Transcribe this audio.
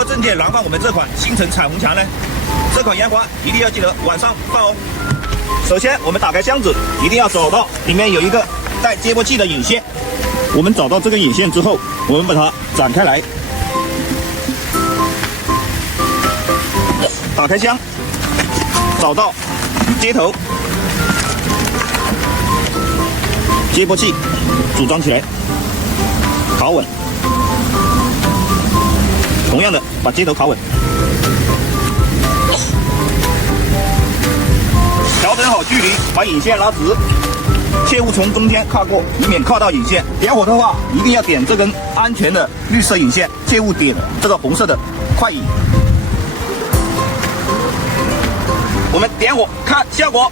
何证件燃放我们这款星辰彩虹墙呢？这款烟花一定要记得晚上放哦。首先，我们打开箱子，一定要找到里面有一个带接波器的引线。我们找到这根引线之后，我们把它展开来，打开箱，找到接头，接波器组装起来，卡稳。同样的，把接头卡稳，调整好距离，把引线拉直，切勿从中间卡过，以免卡到引线。点火的话，一定要点这根安全的绿色引线，切勿点这个红色的快引。我们点火看效果。